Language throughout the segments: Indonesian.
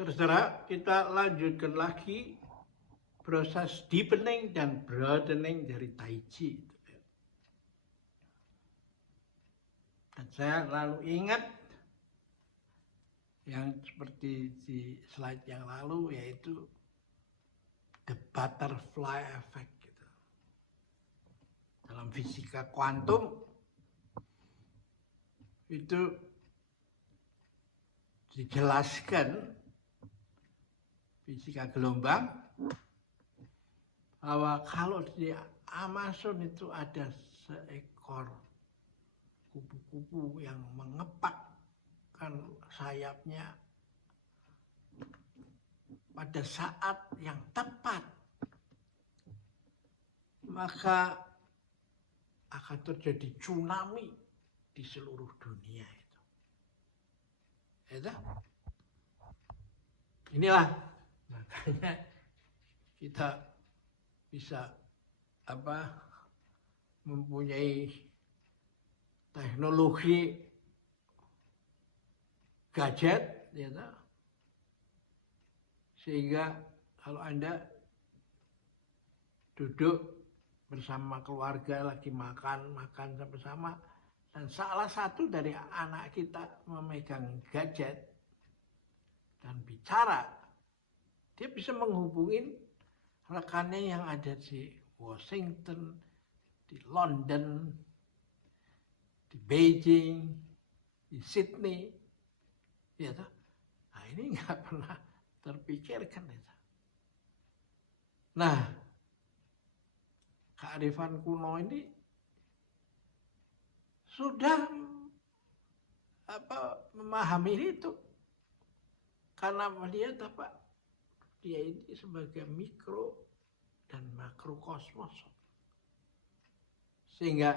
Saudara, kita lanjutkan lagi proses deepening dan broadening dari Tai Chi. Dan saya lalu ingat yang seperti di slide yang lalu, yaitu the butterfly effect. Gitu. Dalam fisika kuantum itu dijelaskan fisika gelombang bahwa kalau di Amazon itu ada seekor kupu-kupu yang mengepakkan sayapnya pada saat yang tepat, maka akan terjadi tsunami di seluruh dunia itu. Inilah makanya kita bisa mempunyai teknologi gadget, sehingga kalau Anda duduk bersama keluarga lagi makan sama-sama, dan salah satu dari anak kita memegang gadget dan bicara, dia bisa menghubungin rekannya yang ada di Washington, di London, di Beijing, di Sydney, Nah ini nggak pernah terpikirkan. Nah, kearifan kuno ini sudah memahami itu, karena melihat dia ini sebagai mikro dan makrokosmos. Sehingga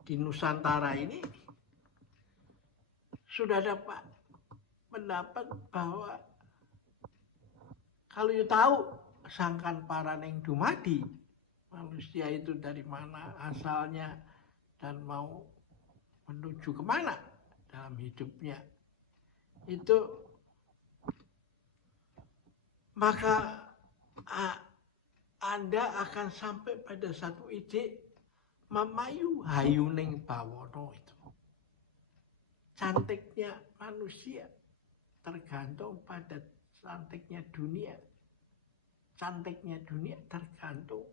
di Nusantara ini sudah dapat pendapat bahwa kalau you tahu sangkan paraneng dumadi, manusia itu dari mana asalnya dan mau menuju kemana dalam hidupnya, itu maka Anda akan sampai pada satu ide memayu hayuning bawono itu. Cantiknya manusia tergantung pada cantiknya dunia. Cantiknya dunia tergantung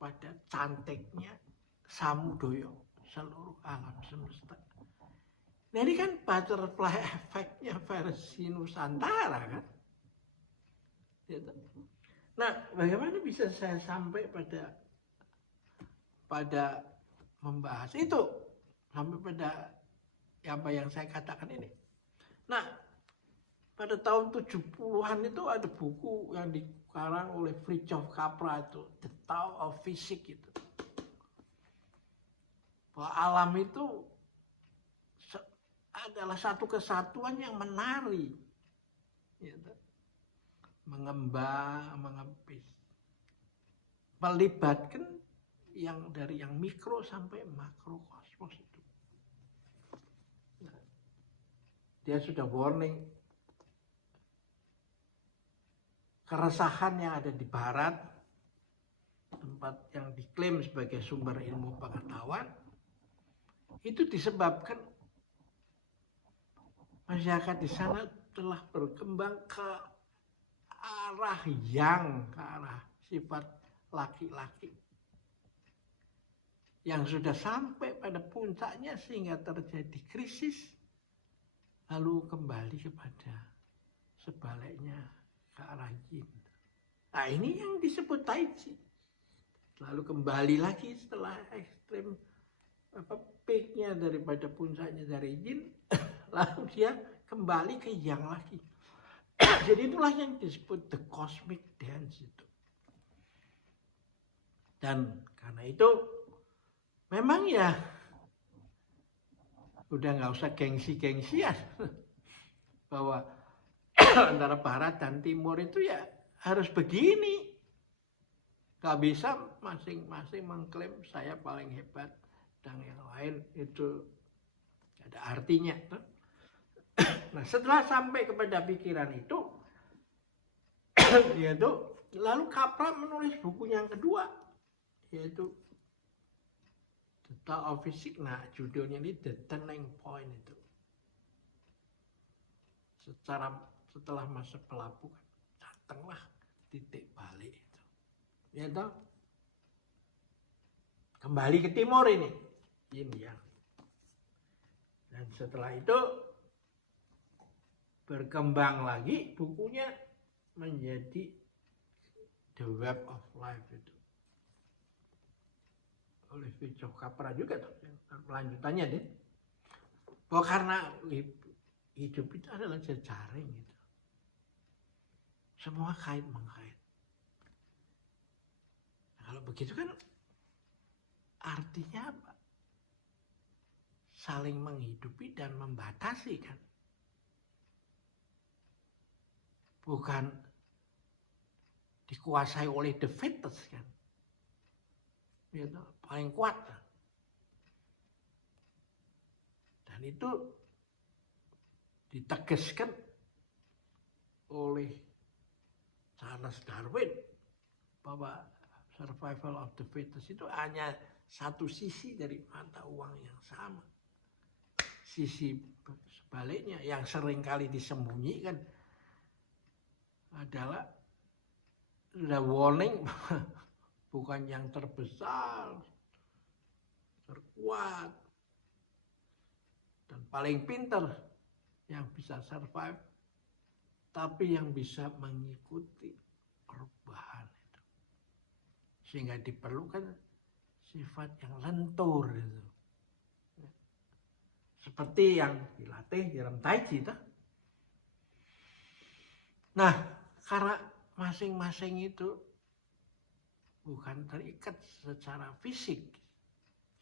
pada cantiknya samudaya, seluruh alam semesta. Nah ini kan butterfly effect-nya versi Nusantara kan. Nah, bagaimana bisa saya sampai pada membahas itu, sampai pada apa yang saya katakan ini. Nah, pada tahun 70-an itu ada buku yang dikarang oleh Fritjof Capra itu, The Tao of Physics itu. Bahwa alam itu adalah satu kesatuan yang menari. Mengembang, mengempis. Melibatkan yang dari yang mikro sampai makrokosmos itu. Nah, dia sudah warning keresahan yang ada di barat, tempat yang diklaim sebagai sumber ilmu pengetahuan, itu disebabkan masyarakat di sana telah berkembang ke arah sifat laki-laki yang sudah sampai pada puncaknya sehingga terjadi krisis, lalu kembali kepada sebaliknya ke arah yin. Nah ini yang disebut Tai Chi. Lalu kembali lagi setelah ekstrem peaknya daripada puncaknya dari yin, lalu dia kembali ke yang lagi. Jadi itulah yang disebut the cosmic dance itu. Dan karena itu memang ya udah nggak usah gengsi-gengsian bahwa antara barat dan timur itu ya harus begini. Gak bisa masing-masing mengklaim saya paling hebat dan yang lain itu ada artinya. Nah, setelah sampai kepada pikiran itu, yaitu lalu Capra menulis buku yang kedua, yaitu The Tao of Physics. Nah, judulnya ini The Turning Point itu. Setelah masa pelabuhan, datanglah titik balik itu. Yaitu kembali ke timur ini ya. Dan setelah itu berkembang lagi bukunya menjadi The Web of Life itu. Oleh Fritjof Capra juga lanjutannya deh. Bahwa karena hidup itu adalah jejaring gitu. Semua kait mengkait. Nah, kalau begitu kan artinya apa? Saling menghidupi dan membatasi kan. Bukan dikuasai oleh the fittest kan. Itu paling kuat. Dan itu ditegaskan oleh Charles Darwin bahwa survival of the fittest itu hanya satu sisi dari mata uang yang sama. Sisi sebaliknya yang seringkali disembunyikan adalah the warning bukan yang terbesar, terkuat, dan paling pintar yang bisa survive, tapi yang bisa mengikuti perubahan itu. Sehingga diperlukan sifat yang lentur itu. Seperti yang dilatih di dalam Tai Chi itu. Nah, karena masing-masing itu bukan terikat secara fisik,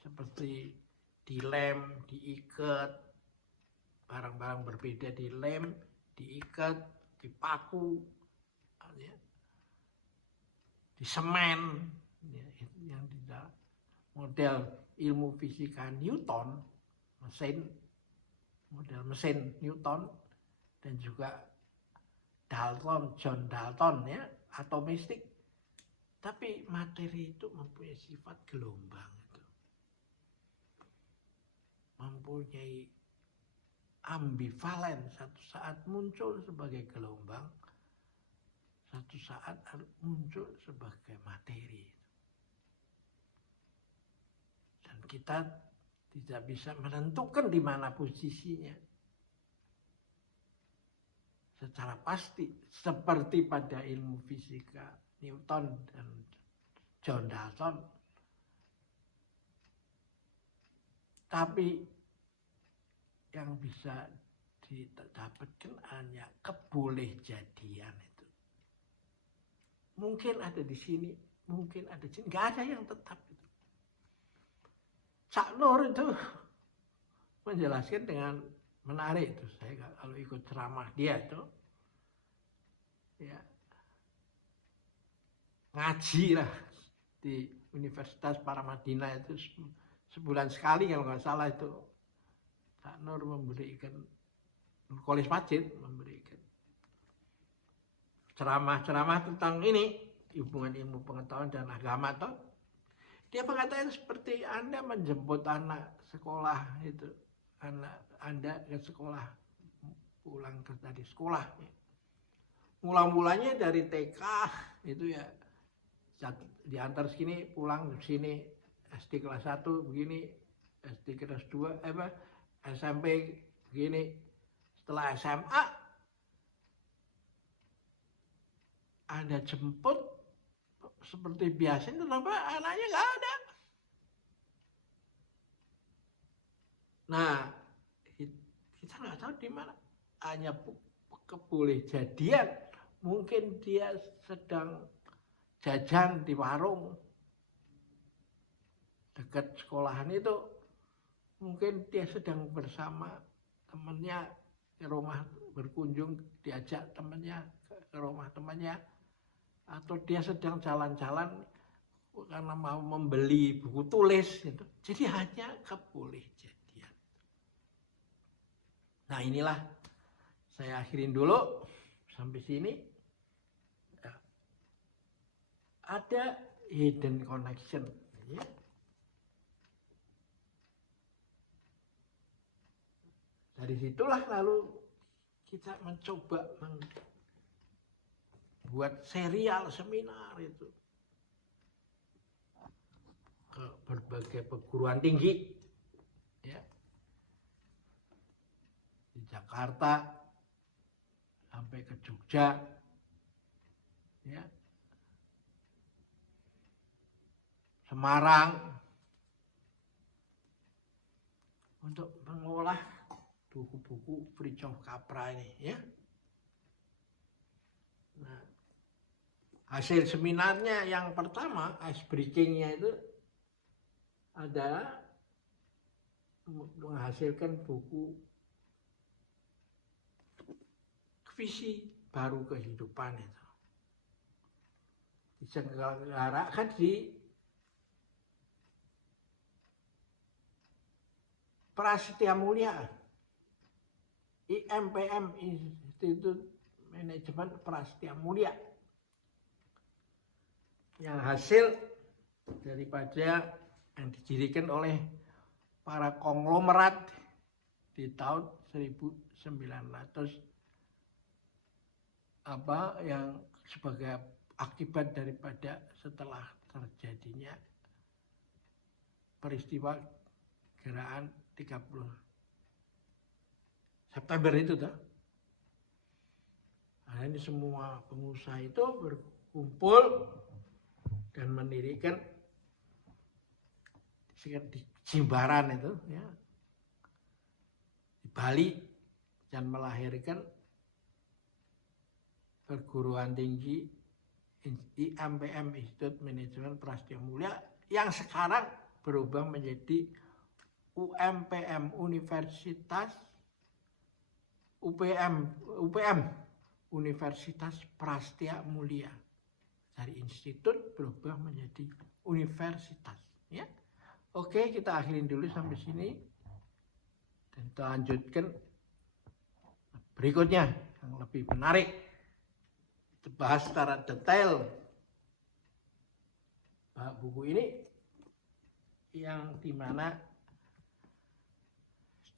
seperti dilem, diikat, barang-barang berbeda dilem, diikat, dipaku, disemen, yang tidak model ilmu fisika Newton, model mesin Newton, dan juga John Dalton ya, atomistik. Tapi materi itu mempunyai sifat gelombang itu. Mempunyai ambivalen, satu saat muncul sebagai gelombang, satu saat muncul sebagai materi. Dan kita tidak bisa menentukan di mana posisinya secara pasti, seperti pada ilmu fisika Newton dan John Dalton. Tapi yang bisa didapatkan hanya kebolehjadian itu. Mungkin ada di sini, mungkin ada di sini, nggak ada yang tetap itu. Cak Nur itu menjelaskan dengan menarik itu. Saya kalau ikut ceramah dia itu, ya ngaji lah di Universitas Paramadina itu sebulan sekali kalau nggak salah itu. Cak Nur memberikan, Kholis Majid memberikan ceramah-ceramah tentang ini, hubungan ilmu pengetahuan dan agama toh. Dia mengatakan seperti Anda menjemput anak sekolah itu, anak Anda ke sekolah, pulang dari sekolah. Mula-mulanya dari TK itu ya diantar sini, pulang sini, SD kelas 1 begini, SD kelas 2, SMP begini. Setelah SMA Anda jemput seperti biasanya, kenapa anaknya nggak ada? Nah, kita nggak tahu di mana. Hanya kebolehjadian. Mungkin dia sedang jajan di warung dekat sekolahan itu. Mungkin dia sedang bersama temannya ke rumah, berkunjung, diajak temannya ke rumah temannya. Atau dia sedang jalan-jalan karena mau membeli buku tulis gitu. Jadi hanya kebolehjadian. Nah, inilah saya akhirin dulu sampai sini. Ya. Ada hidden connection, ya. Dari situlah lalu kita mencoba membuat serial seminar itu ke berbagai perguruan tinggi, ya, di Jakarta sampai ke Jogja, ya, Semarang, untuk mengolah buku-buku Fritjof Capra ini, ya. Nah, hasil seminarnya yang pertama, ice breaking-nya itu adalah menghasilkan buku visi baru kehidupan itu. Diselenggarakan di Prasetya Mulia, IMPM, Institut Manajemen Prasetya Mulia, yang hasil daripada yang didirikan oleh para konglomerat di tahun 1900 yang sebagai akibat daripada setelah terjadinya peristiwa gerakan 30 September itu tuh. Nah, ini semua pengusaha itu berkumpul dan mendirikan di Jimbaran itu, ya, di Bali, dan melahirkan perguruan tinggi IMPM, Institut Manajemen Prasetya Mulia, yang sekarang berubah menjadi UMPM, UPM Universitas Prasetya Mulia. Dari institut berubah menjadi universitas, ya. Oke, kita akhirin dulu sampai sini dan kita lanjutkan berikutnya yang lebih menarik. Kita bahas secara detail buku ini yang dimana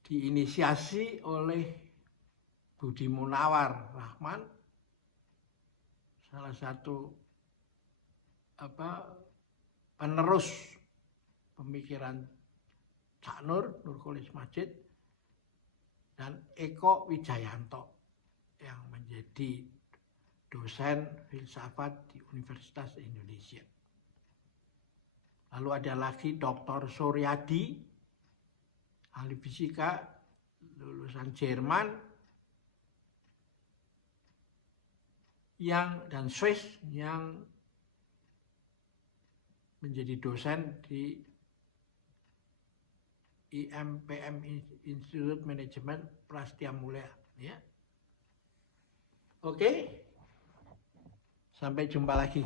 diinisiasi oleh Budi Munawar Rahman, salah satu penerus pemikiran Cak Nurcholish Madjid, dan Eko Wijayanto yang menjadi dosen filsafat di Universitas Indonesia. Lalu ada lagi Dr. Suryadi, ahli fisika lulusan Jerman dan Swiss, yang menjadi dosen di IMPM, Institut Manajemen Prasetya Mulia, ya. Oke, sampai jumpa lagi.